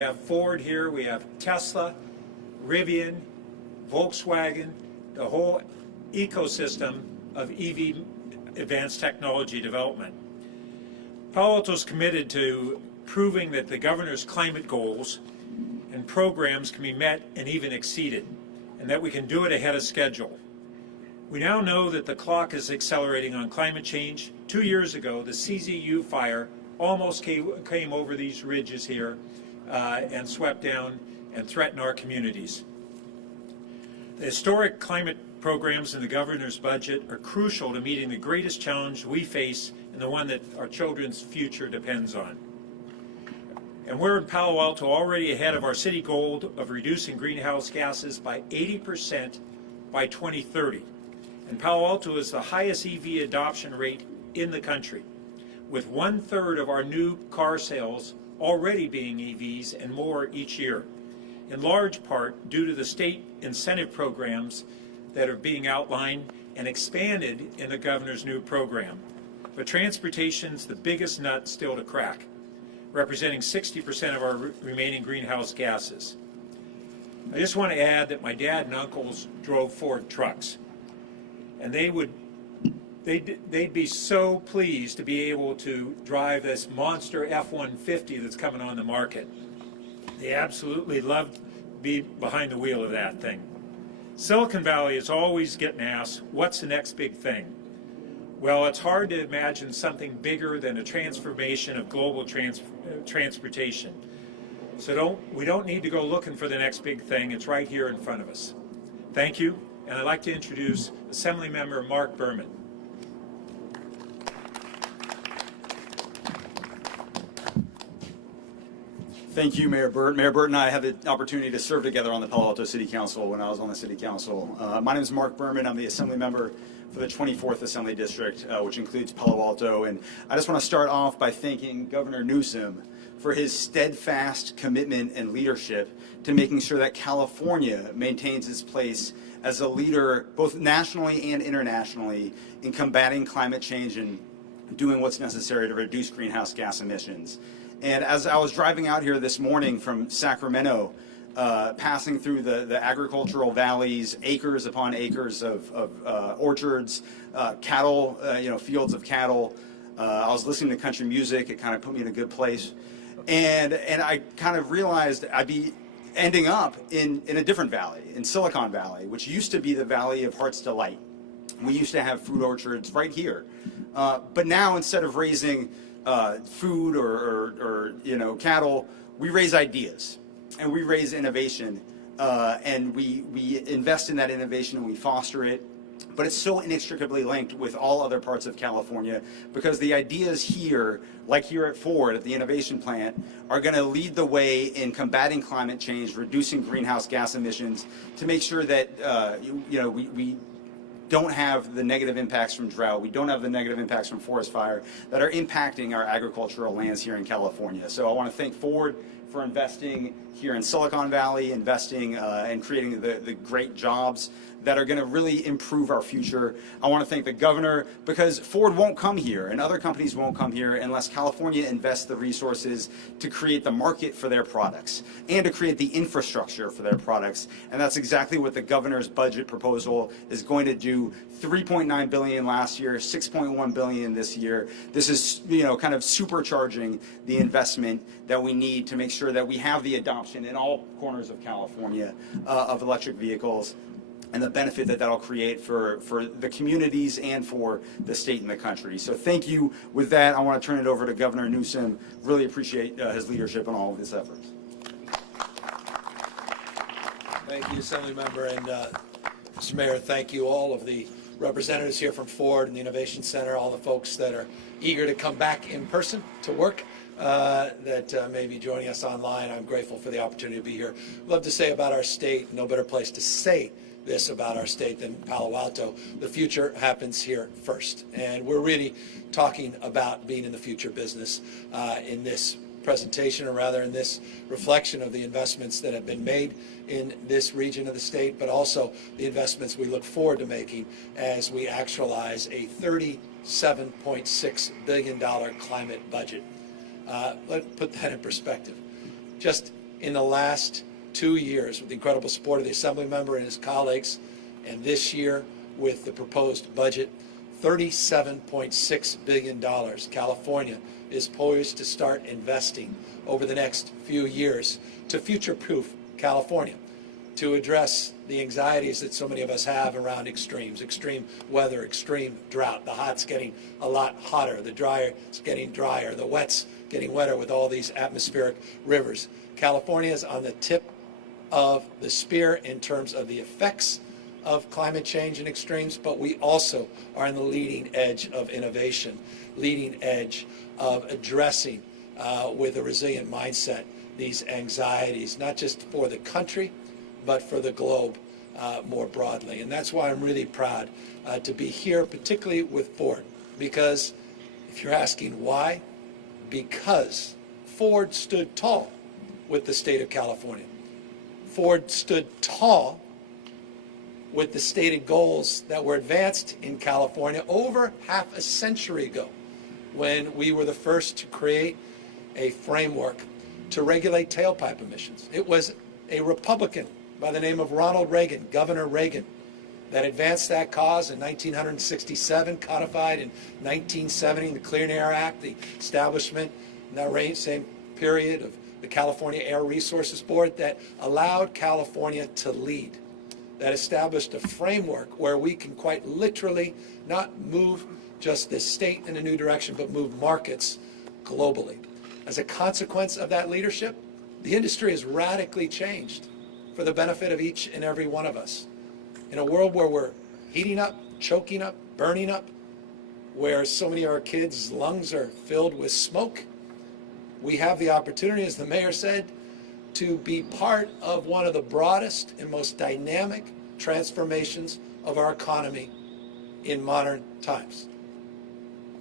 We have Ford here, we have Tesla, Rivian, Volkswagen, the whole ecosystem of EV advanced technology development. Palo Alto is committed to proving that the governor's climate goals and programs can be met and even exceeded, and that we can do it ahead of schedule. We now know that the clock is accelerating on climate change. 2 years ago, the CZU fire almost came over these ridges here and swept down and threatened our communities. The historic climate programs in the governor's budget are crucial to meeting the greatest challenge we face and the one that our children's future depends on. And we're in Palo Alto already ahead of our city goal of reducing greenhouse gases by 80% by 2030. And Palo Alto is the highest EV adoption rate in the country, with 1/3 of our new car sales already being EVs and more each year, in large part due to the state incentive programs that are being outlined and expanded in the governor's new program. But transportation's the biggest nut still to crack, representing 60% of our remaining greenhouse gases. I just want to add that my dad and uncles drove Ford trucks, and they'd be so pleased to be able to drive this monster F-150 that's coming on the market. They absolutely love to be behind the wheel of that thing. Silicon Valley is always getting asked, what's the next big thing? Well, it's hard to imagine something bigger than a transformation of global transportation. So we don't need to go looking for the next big thing. It's right here in front of us. Thank you, and I'd like to introduce Assemblymember Mark Berman. Thank you, Mayor Burt. Mayor Burt and I had the opportunity to serve together on the Palo Alto City Council when I was on the City Council. My name is Mark Berman. I'm the Assembly Member for the 24th Assembly District, which includes Palo Alto. And I just want to start off by thanking Governor Newsom for his steadfast commitment and leadership to making sure that California maintains its place as a leader both nationally and internationally in combating climate change and doing what's necessary to reduce greenhouse gas emissions. And as I was driving out here this morning from Sacramento, passing through the agricultural valleys, acres upon acres of orchards, cattle, fields of cattle, I was listening to country music. It kind of put me in a good place. And I kind of realized I'd be ending up in a different valley, in Silicon Valley, which used to be the Valley of Heart's Delight. We used to have fruit orchards right here. But now, instead of raising food or cattle, we raise ideas and we raise innovation, and we invest in that innovation and we foster it. But it's so inextricably linked with all other parts of California, because the ideas here, like here at Ford at the innovation plant, are going to lead the way in combating climate change, reducing greenhouse gas emissions, to make sure that we don't have the negative impacts from drought, we don't have the negative impacts from forest fire that are impacting our agricultural lands here in California. So I want to thank Ford for investing here in Silicon Valley, investing and creating the great jobs that are going to really improve our future. I want to thank the governor, because Ford won't come here and other companies won't come here unless California invests the resources to create the market for their products and to create the infrastructure for their products. And that's exactly what the governor's budget proposal is going to do. $3.9 billion last year, $6.1 billion this year. This is, kind of supercharging the investment that we need to make sure that we have the adoption in all corners of California of electric vehicles, and the benefit that that'll create for the communities and for the state and the country. So thank you. With that, I want to turn it over to Governor Newsom. Really appreciate his leadership on all of his efforts. Thank you, Assemblymember. And Mr. Mayor, thank you, all of the representatives here from Ford and the Innovation Center, all the folks that are eager to come back in person to work, that may be joining us online. I'm grateful for the opportunity to be here. Love to say about our state, no better place to say this about our state than Palo Alto. The future happens here first, and we're really talking about being in the future business in this presentation, or rather in this reflection of the investments that have been made in this region of the state, but also the investments we look forward to making as we actualize a $37.6 billion climate budget. Let's put that in perspective. Just in the last 2 years with the incredible support of the Assembly member and his colleagues, and this year with the proposed budget, $37.6 billion. California is poised to start investing over the next few years to future-proof California, to address the anxieties that so many of us have around extremes, extreme weather, extreme drought. The hot's getting a lot hotter, the dry's getting drier, the wet's getting wetter with all these atmospheric rivers. California is on the tip of the spear in terms of the effects of climate change and extremes, but we also are on the leading edge of innovation, leading edge of addressing with a resilient mindset these anxieties, not just for the country, but for the globe more broadly. And that's why I'm really proud to be here, particularly with Ford, because if you're asking why, because Ford stood tall with the state of California. Ford stood tall with the stated goals that were advanced in California over half a century ago, when we were the first to create a framework to regulate tailpipe emissions. It was a Republican by the name of Ronald Reagan, Governor Reagan, that advanced that cause in 1967, codified in 1970 in the Clean Air Act, the establishment in that same period of the California Air Resources Board that allowed California to lead, that established a framework where we can quite literally not move just this state in a new direction, but move markets globally. As a consequence of that leadership, the industry has radically changed for the benefit of each and every one of us. In a world where we're heating up, choking up, burning up, where so many of our kids' lungs are filled with smoke, we have the opportunity, as the mayor said, to be part of one of the broadest and most dynamic transformations of our economy in modern times.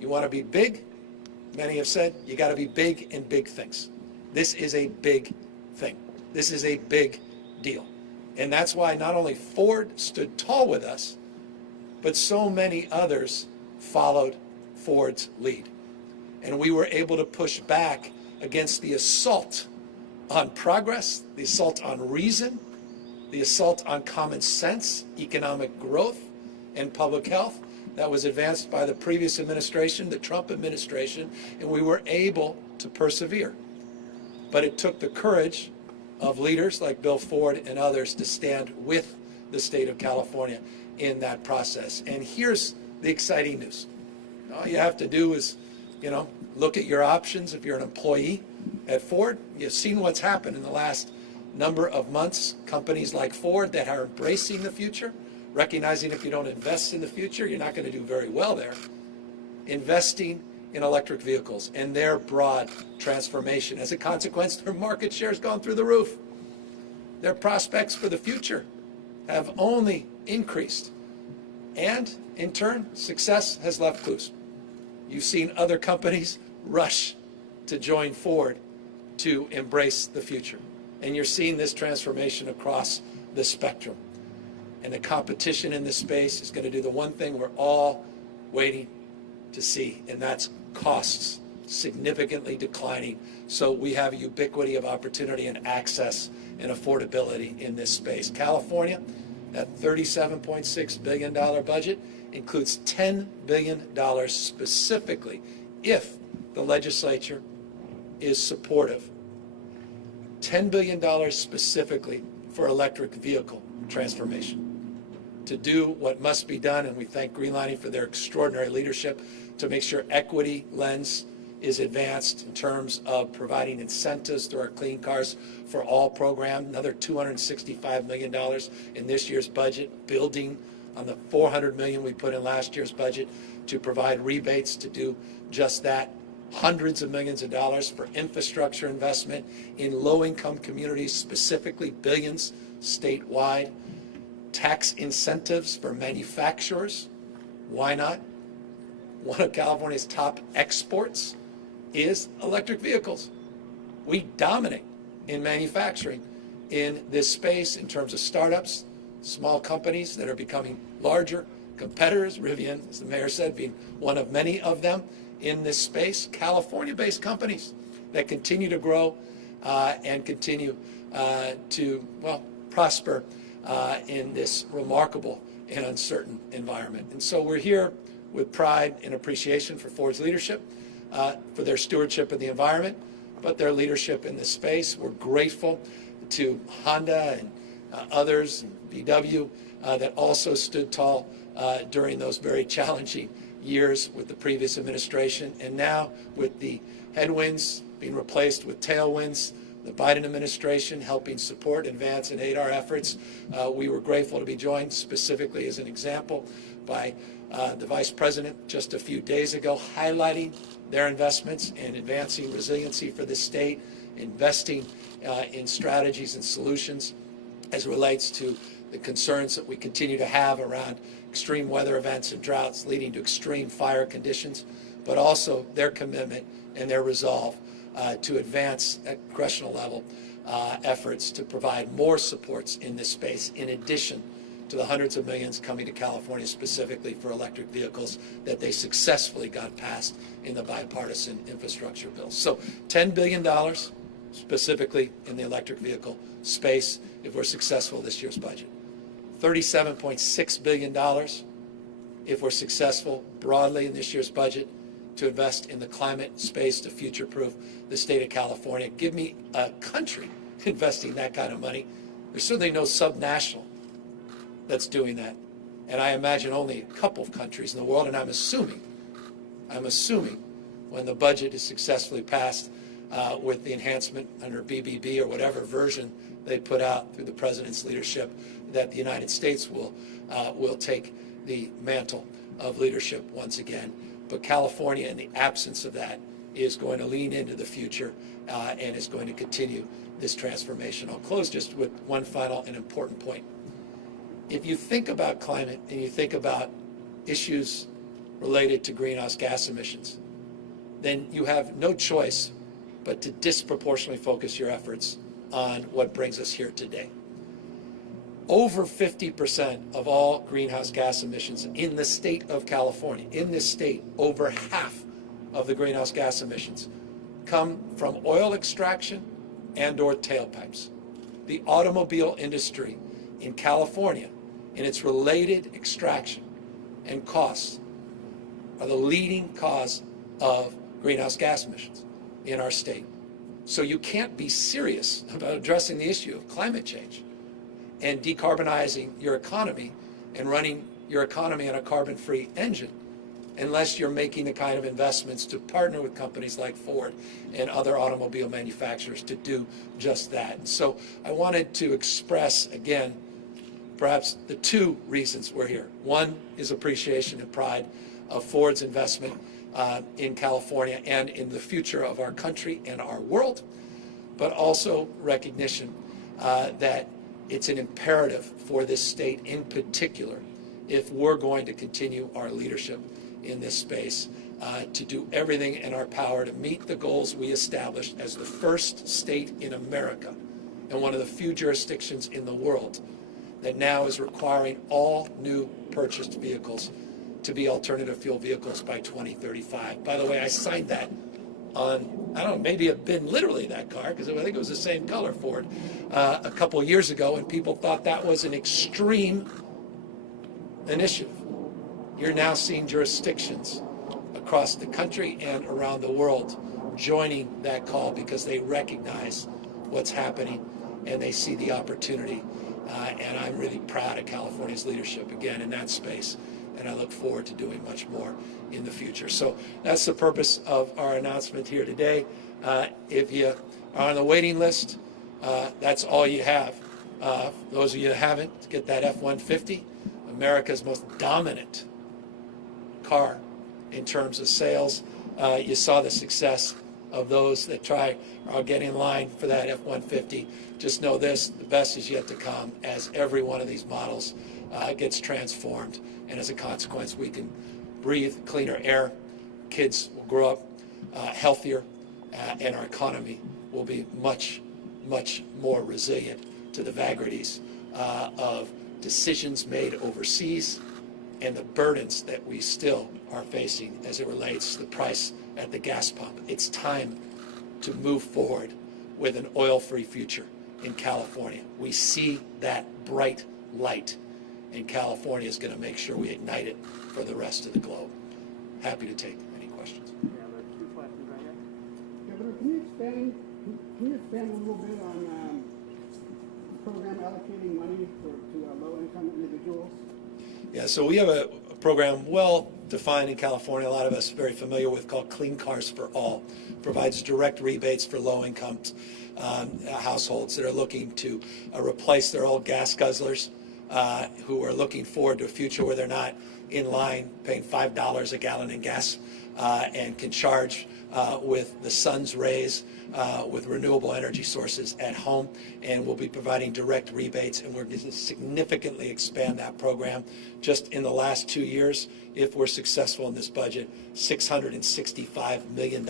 You want to be big? Many have said you got to be big in big things. This is a big thing. This is a big deal. And that's why not only Ford stood tall with us, but so many others followed Ford's lead. And we were able to push back against the assault on progress, the assault on reason, the assault on common sense, economic growth, and public health that was advanced by the previous administration, the Trump administration, and we were able to persevere. But it took the courage of leaders like Bill Ford and others to stand with the state of California in that process. And here's the exciting news. All you have to do is, look at your options if you're an employee at Ford. You've seen what's happened in the last number of months. Companies like Ford that are embracing the future, recognizing if you don't invest in the future, you're not going to do very well there. Investing in electric vehicles and their broad transformation. As a consequence, their market share has gone through the roof. Their prospects for the future have only increased. And in turn, success has left clues. You've seen other companies rush to join Ford to embrace the future. And you're seeing this transformation across the spectrum. And the competition in this space is going to do the one thing we're all waiting to see, and that's costs significantly declining. So we have a ubiquity of opportunity and access and affordability in this space. California, that $37.6 billion budget includes $10 billion specifically if the legislature is supportive. $10 billion specifically for electric vehicle transformation to do what must be done, and we thank Greenlining for their extraordinary leadership to make sure equity lens is advanced in terms of providing incentives through our Clean Cars for All program, another $265 million in this year's budget, building on the $400 million we put in last year's budget to provide rebates to do just that, hundreds of millions of dollars for infrastructure investment in low-income communities, specifically billions statewide, tax incentives for manufacturers. Why not? One of California's top exports is electric vehicles. We dominate in manufacturing in this space in terms of startups, small companies that are becoming larger competitors. Rivian, as the mayor said, being one of many of them in this space. California-based companies that continue to grow and continue to, well, prosper in this remarkable and uncertain environment. And so we're here with pride and appreciation for Ford's leadership, for their stewardship of the environment, but their leadership in this space. We're grateful to Honda and others, and VW, that also stood tall during those very challenging years with the previous administration. And now with the headwinds being replaced with tailwinds, the Biden administration helping support, advance, and aid our efforts. We were grateful to be joined, specifically as an example, by the Vice President just a few days ago, highlighting their investments in advancing resiliency for the state, investing in strategies and solutions as it relates to the concerns that we continue to have around extreme weather events and droughts leading to extreme fire conditions, but also their commitment and their resolve to advance at congressional level efforts to provide more supports in this space, in addition to the hundreds of millions coming to California specifically for electric vehicles that they successfully got passed in the bipartisan infrastructure bill. So $10 billion specifically in the electric vehicle space if we're successful this year's budget. $37.6 billion if we're successful broadly in this year's budget to invest in the climate space to future-proof the state of California. Give me a country investing that kind of money. There's certainly no subnational that's doing that. And I imagine only a couple of countries in the world, and I'm assuming when the budget is successfully passed with the enhancement under BBB or whatever version they put out through the president's leadership, that the United States will take the mantle of leadership once again. But California, in the absence of that, is going to lean into the future and is going to continue this transformation. I'll close just with one final and important point. If you think about climate and you think about issues related to greenhouse gas emissions, then you have no choice but to disproportionately focus your efforts on what brings us here today. Over 50% of all greenhouse gas emissions in the state of California, in this state, over half of the greenhouse gas emissions come from oil extraction and or tailpipes. The automobile industry in California and its related extraction and costs are the leading cause of greenhouse gas emissions in our state. So you can't be serious about addressing the issue of climate change and decarbonizing your economy and running your economy on a carbon-free engine unless you're making the kind of investments to partner with companies like Ford and other automobile manufacturers to do just that. And so I wanted to express, again, perhaps the two reasons we're here. One is appreciation and pride of Ford's investment in California and in the future of our country and our world, but also recognition that it's an imperative for this state in particular, if we're going to continue our leadership in this space, to do everything in our power to meet the goals we established as the first state in America and one of the few jurisdictions in the world that now is requiring all new purchased vehicles to be alternative fuel vehicles by 2035. By the way, I signed that on, I don't know, maybe it been literally that car, because I think it was the same color Ford, a couple of years ago, and people thought that was an extreme initiative. You're now seeing jurisdictions across the country and around the world joining that call because they recognize what's happening and they see the opportunity. And I'm really proud of California's leadership, again, in that space. And I look forward to doing much more in the future. So that's the purpose of our announcement here today. If you are on the waiting list, that's all you have. Those of you that haven't, get that F-150, America's most dominant car in terms of sales. You saw the success of those that are getting in line for that F-150. Just know this, the best is yet to come as every one of these models gets transformed. And as a consequence, we can breathe cleaner air, kids will grow up healthier, and our economy will be much, much more resilient to the vagaries of decisions made overseas and the burdens that we still are facing as it relates to the price at the gas pump. It's time to move forward with an oil-free future in California. We see that bright light, and California is going to make sure we ignite it for the rest of the globe. Happy to take any questions. Yeah, there's two questions right here. Governor, can you expand a little bit on the program allocating money to low-income individuals? Yeah, so we have a program well defined in California, a lot of us very familiar with, called Clean Cars for All. Provides direct rebates for low-income households that are looking to replace their old gas guzzlers, who are looking forward to a future where they're not in line paying $5 a gallon in gas, and can charge with the sun's rays, with renewable energy sources at home. And we'll be providing direct rebates, and we're going to significantly expand that program. Just in the last 2 years, if we're successful in this budget, $665 million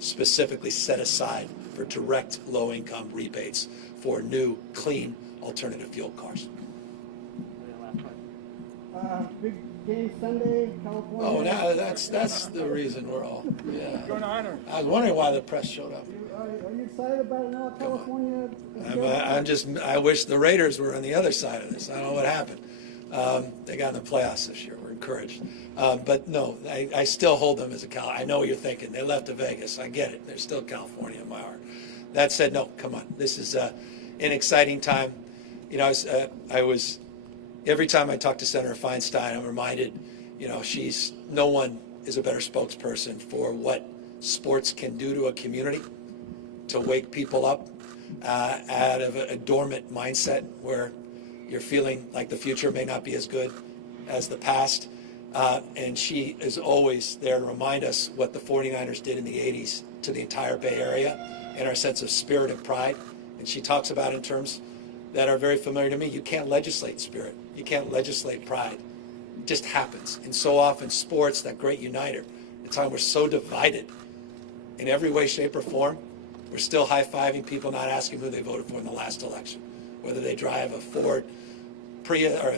specifically set aside for direct low-income rebates for new, clean, alternative fuel cars. Big game Sunday, California. Oh, now that's the reason we're all, yeah. Going to honor. I was wondering why the press showed up. Are you excited about it now, California? I wish the Raiders were on the other side of this. I don't know what happened. They got in the playoffs this year. We're encouraged. But no, I still hold them as a Cal. I know what you're thinking. They left to Vegas. I get it. They're still California in my heart. That said, no, come on. This is an exciting time. You know, I was every time I talk to Senator Feinstein, I'm reminded, you know, no one is a better spokesperson for what sports can do to a community, to wake people up out of a dormant mindset where you're feeling like the future may not be as good as the past. And she is always there to remind us what the 49ers did in the 80s to the entire Bay Area and our sense of spirit and pride. And she talks about in terms that are very familiar to me. You can't legislate spirit. You can't legislate pride. It just happens. And so often sports, that great uniter, the time we're so divided in every way, shape, or form, we're still high-fiving people, not asking who they voted for in the last election, whether they drive a Ford Prius or,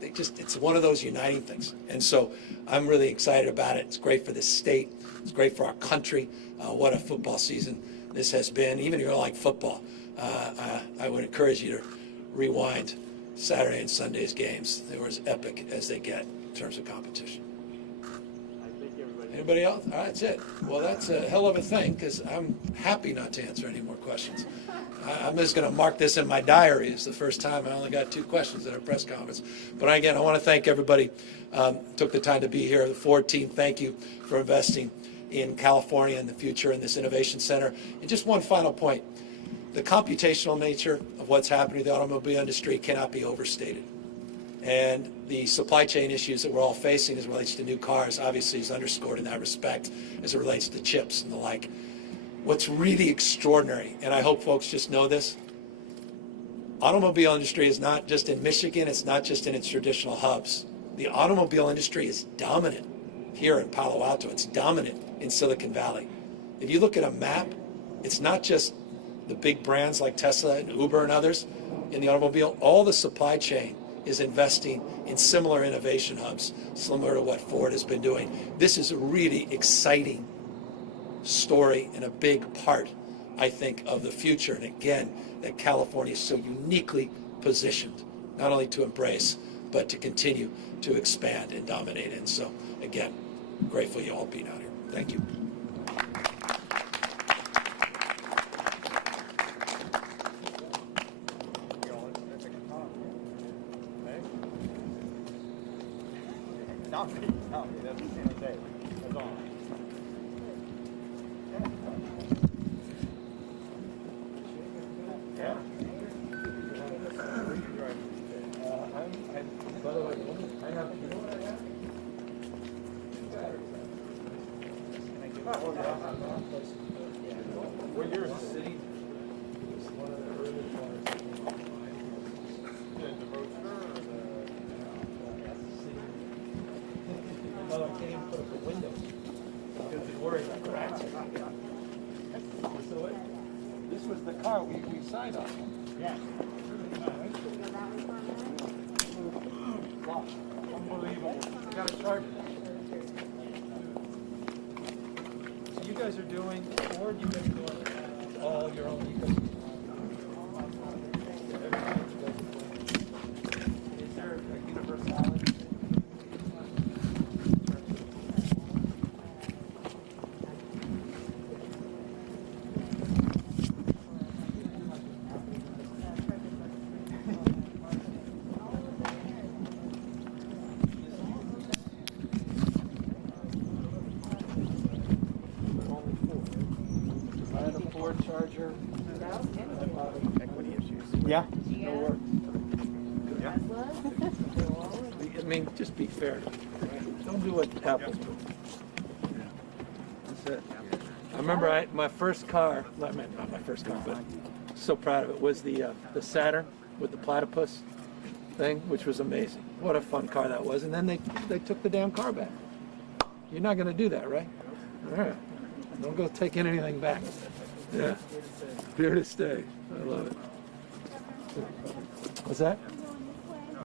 it's one of those uniting things. And so I'm really excited about it. It's great for this state. It's great for our country. What a football season this has been. Even if you don't like football, I would encourage you to rewind Saturday and Sunday's games. They were as epic as they get in terms of competition. Anybody else? All right, that's it. Well, that's a hell of a thing, because I'm happy not to answer any more questions. I'm just going to mark this in my diary. It's the first time I only got 2 questions at a press conference. But again, I want to thank everybody took the time to be here. The Ford team, thank you for investing in California and the future in this innovation center. And just one final point. The computational nature of what's happening to the automobile industry cannot be overstated. And the supply chain issues that we're all facing as it relates to new cars obviously is underscored in that respect as it relates to chips and the like. What's really extraordinary, and I hope folks just know this, automobile industry is not just in Michigan, it's not just in its traditional hubs. The automobile industry is dominant here in Palo Alto. It's dominant in Silicon Valley. If you look at a map, it's not just the big brands like Tesla and Uber and others in the automobile. All the supply chain is investing in similar innovation hubs, similar to what Ford has been doing. This is a really exciting story and a big part, I think, of the future. And again, that California is so uniquely positioned, not only to embrace, but to continue to expand and dominate. And so, again, grateful you all being out here. Thank you. This was the car we signed on. Yeah. Wow. Unbelievable. You got to charge it. So you guys are doing Ford, you guys are doing all your own ecosystem. Is there a universality? I had a Ford Charger. Equity issues. Yeah. No work. I mean, just be fair. Don't do what Apple's do. That's it. I remember my first car, not my first car, but so proud of it, was the Saturn with the platypus thing, which was amazing. What a fun car that was. And then they took the damn car back. You're not going to do that, right? All right. Don't go taking anything back. Yeah. Here to stay. I love it. What's that?